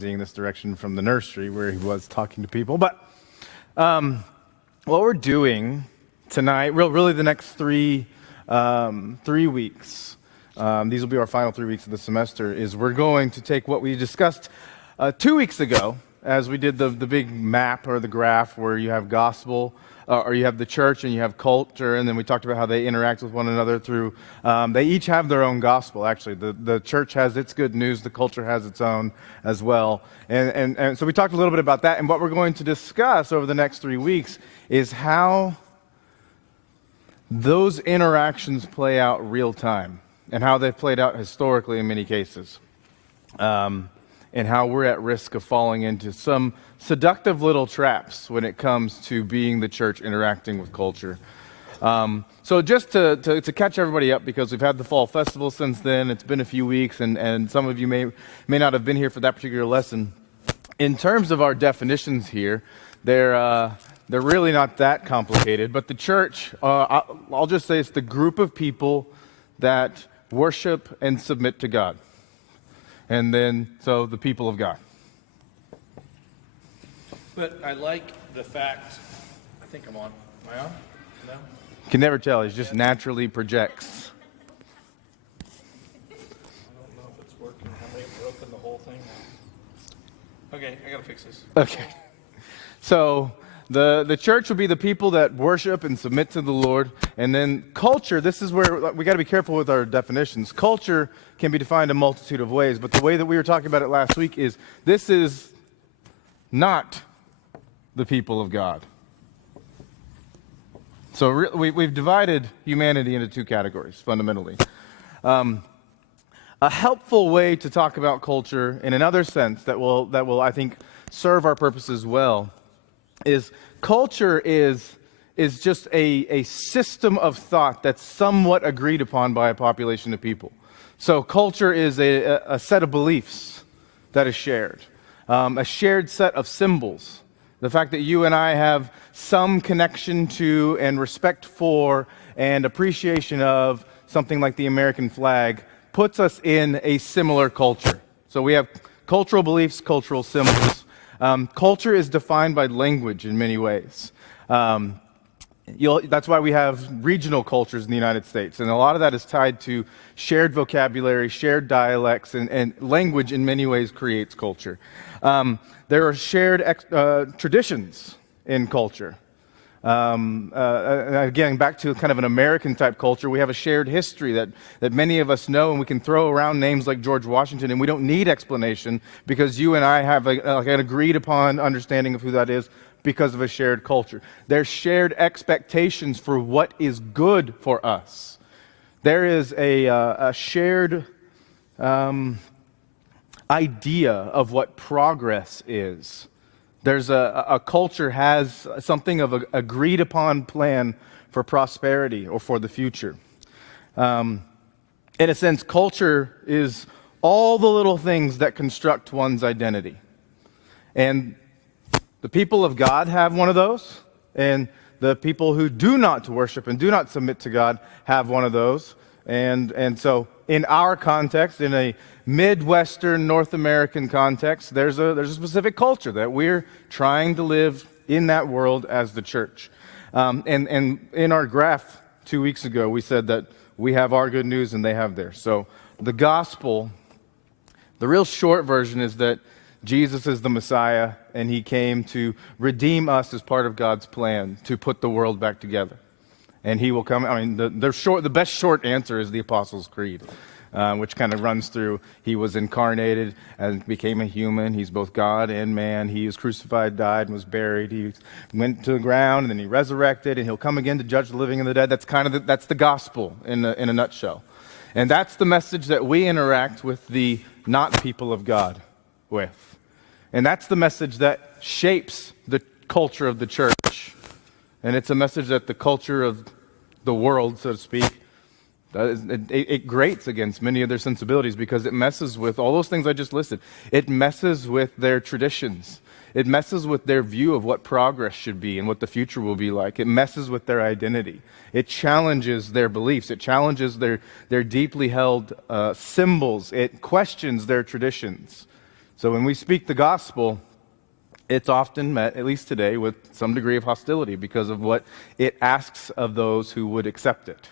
seeing this direction from the nursery where he was talking to people. But what we're doing tonight, really the next three weeks, these will be our final 3 weeks of the semester, is we're going to take what we discussed 2 weeks ago as we did the big map or the graph where you have gospel, or you have the church and you have culture, and then we talked about how they interact with one another through, they each have their own gospel, actually. The church has its good news, the culture has its own as well. And so we talked a little bit about that, and what we're going to discuss over the next 3 weeks is how those interactions play out real time, and how they've played out historically in many cases. And how we're at risk of falling into some seductive little traps when it comes to being the church interacting with culture. So just to catch everybody up, because we've had the fall festival since then, it's been a few weeks, and some of you may not have been here for that particular lesson. In terms of our definitions here, they're really not that complicated, but the church, I'll just say it's the group of people that worship and submit to God. And then, so the people of God. But I like the fact, I think I'm on. Am I on? No? You can never tell, he just naturally projects. I don't know if it's working. I may have broken the whole thing. Okay, I gotta fix this. Okay. So, the church will be the people that worship and submit to the Lord. And then culture, this is where we got to be careful with our definitions. Culture can be defined a multitude of ways, but the way that we were talking about it last week is this is not the people of God. So we've divided humanity into two categories, fundamentally. A helpful way to talk about culture in another sense that will I think, serve our purposes well is culture is just a system of thought that's somewhat agreed upon by a population of people. So culture is a set of beliefs that is shared, a shared set of symbols. The fact that you and I have some connection to and respect for and appreciation of something like the American flag puts us in a similar culture. So we have cultural beliefs, cultural symbols. Culture is defined by language in many ways. That's why we have regional cultures in the United States, and a lot of that is tied to shared vocabulary, shared dialects, and language in many ways creates culture. There are shared traditions in culture. Again, back to kind of an American-type culture, we have a shared history that many of us know, and we can throw around names like George Washington, and we don't need explanation because you and I have an agreed-upon understanding of who that is because of a shared culture. There's shared expectations for what is good for us. There is a shared idea of what progress is. There's a culture has something of an agreed upon plan for prosperity or for the future. In a sense, culture is all the little things that construct one's identity. And the people of God have one of those, and the people who do not worship and do not submit to God have one of those. And so in our context, in a Midwestern North American context, there's a specific culture that we're trying to live in that world as the church. And in our graph 2 weeks ago, we said that we have our good news and they have theirs. So the gospel, the real short version is that Jesus is the Messiah, and he came to redeem us as part of God's plan to put the world back together. And he will come. I mean, the best short answer is the Apostles' Creed, which kind of runs through, he was incarnated and became a human. He's both God and man. He was crucified, died, and was buried. He went to the ground, and then he resurrected, and he'll come again to judge the living and the dead. That's kind of that's the gospel in a nutshell. And that's the message that we interact with the not people of God with. And that's the message that shapes the culture of the church. And it's a message that the culture of the world, so to speak, it grates against many of their sensibilities because it messes with all those things I just listed. It messes with their traditions. It messes with their view of what progress should be and what the future will be like. It messes with their identity. It challenges their beliefs. It challenges their deeply held symbols. It questions their traditions. So when we speak the gospel, it's often met, at least today, with some degree of hostility because of what it asks of those who would accept it.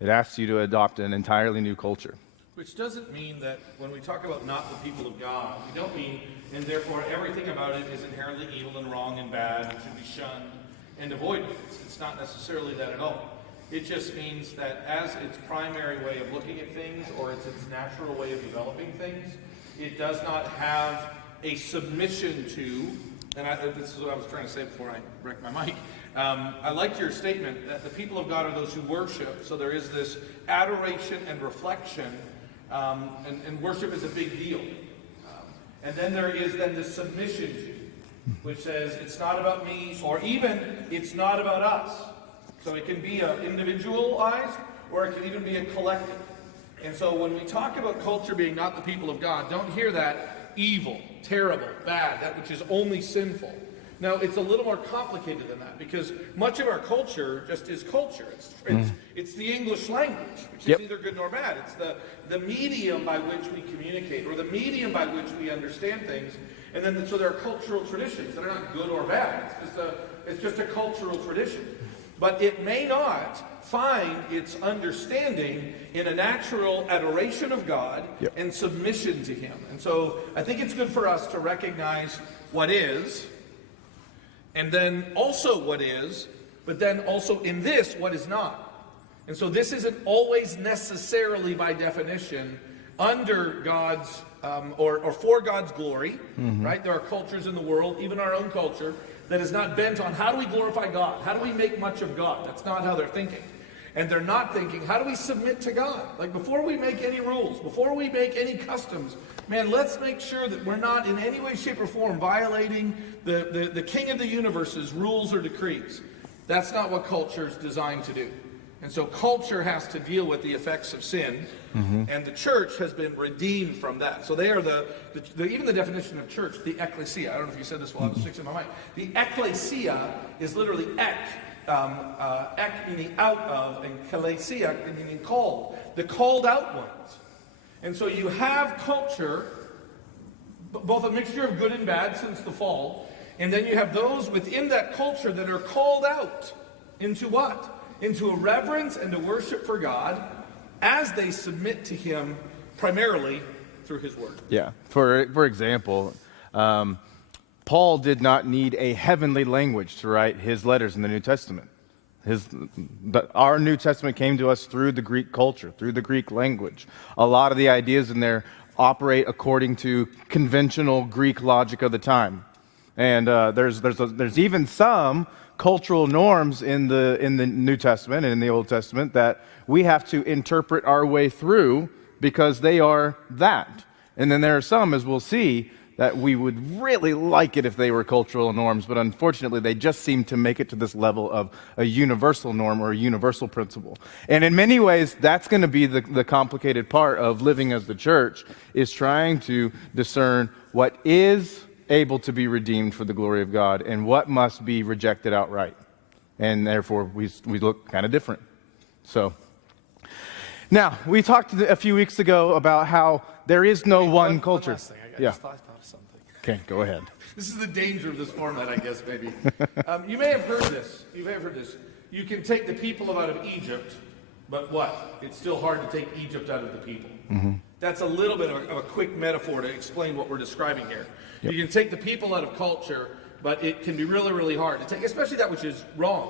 It asks you to adopt an entirely new culture. Which doesn't mean that when we talk about not the people of God, we don't mean, and therefore everything about it is inherently evil and wrong and bad and should be shunned and avoided. It's not necessarily that at all. It just means that as its primary way of looking at things, or it's its natural way of developing things, it does not have a submission to, and this is what I was trying to say before I wrecked my mic. I like your statement that the people of God are those who worship. So there is this adoration and reflection, and worship is a big deal. And then there is then the submission to, which says it's not about me, or even it's not about us. So it can be individualized, or it can even be a collective. And so when we talk about culture being not the people of God, don't hear that evil, terrible, bad, that which is only sinful. Now, it's a little more complicated than that, because much of our culture just is culture. It's the English language, which is either good nor bad. It's the medium by which we communicate, or the medium by which we understand things. And then, so there are cultural traditions that are not good or bad. It's just a cultural tradition. But it may not find its understanding in a natural adoration of God and submission to Him. And so I think it's good for us to recognize what is, and then also what is, but then also in this, what is not. And so this isn't always necessarily by definition under God's, or for God's glory, right? There are cultures in the world, even our own culture, that is not bent on how do we glorify God? How do we make much of God? That's not how they're thinking. And they're not thinking, how do we submit to God? Like before we make any rules, before we make any customs, man, let's make sure that we're not in any way, shape, or form violating the King of the universe's rules or decrees. That's not what culture is designed to do. And so culture has to deal with the effects of sin, and the church has been redeemed from that. So they are even the definition of church, the ecclesia. I don't know if you said this while I was fixing my mic. The ecclesia is literally ek meaning out of, and klesia meaning called. The called out ones. And so you have culture, both a mixture of good and bad since the fall, and then you have those within that culture that are called out into what? Into a reverence and a worship for God as they submit to Him primarily through His Word. Yeah. For example, Paul did not need a heavenly language to write his letters in the New Testament. Our New Testament came to us through the Greek culture, through the Greek language. A lot of the ideas in there operate according to conventional Greek logic of the time. And there's even some cultural norms in the New Testament and in the Old Testament that we have to interpret our way through because they are that. And then there are some, as we'll see, that we would really like it if they were cultural norms, but unfortunately they just seem to make it to this level of a universal norm or a universal principle. And in many ways, that's going to be the complicated part of living as the church, is trying to discern what is able to be redeemed for the glory of God and what must be rejected outright. And therefore, we look kind of different. So, now, we talked a few weeks ago about how there is no one culture. One last thing. I just thought of something. Okay, go ahead. This is the danger of this format, I guess, maybe. You may have heard this. You can take the people out of Egypt, but what? It's still hard to take Egypt out of the people. That's a little bit of a quick metaphor to explain what we're describing here. Yep. You can take the people out of culture, but it can be really, really hard to take, especially that which is wrong,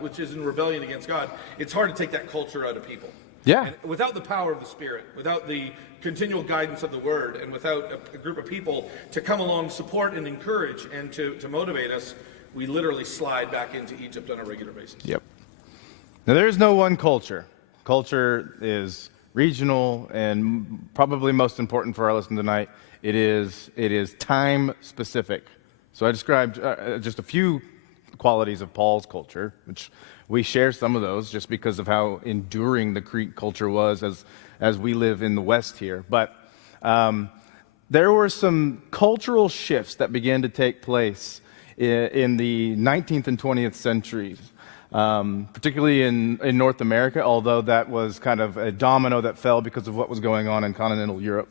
which is in rebellion against God. It's hard to take that culture out of people. Yeah. And without the power of the Spirit, without the continual guidance of the Word, and without a group of people to come along, support, and encourage, and to motivate us, we literally slide back into Egypt on a regular basis. Yep. Now, there is no one culture. Culture is regional, and probably most important for our lesson tonight, it is time specific. So I described just a few qualities of Paul's culture, which we share some of those just because of how enduring the Greek culture was as we live in the West here. But there were some cultural shifts that began to take place in the 19th and 20th centuries, particularly in North America, although that was kind of a domino that fell because of what was going on in continental Europe.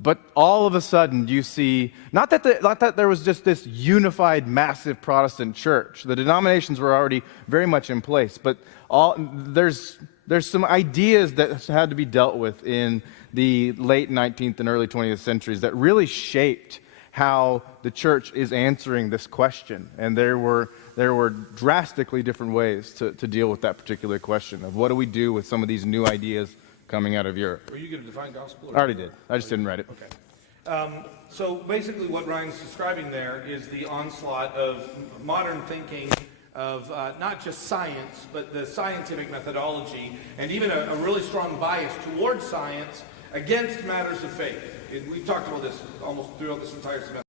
But all of a sudden, you see, not that there was just this unified, massive Protestant church. The denominations were already very much in place, but there's some ideas that had to be dealt with in the late 19th and early 20th centuries that really shaped how the church is answering this question. And there were drastically different ways to deal with that particular question of what do we do with some of these new ideas coming out of Europe. Were you going to define gospel? I already did. I just didn't write it. Okay. So basically what Ryan's describing there is the onslaught of modern thinking of not just science, but the scientific methodology, and even a really strong bias towards science against matters of faith. We've talked about this almost throughout this entire semester.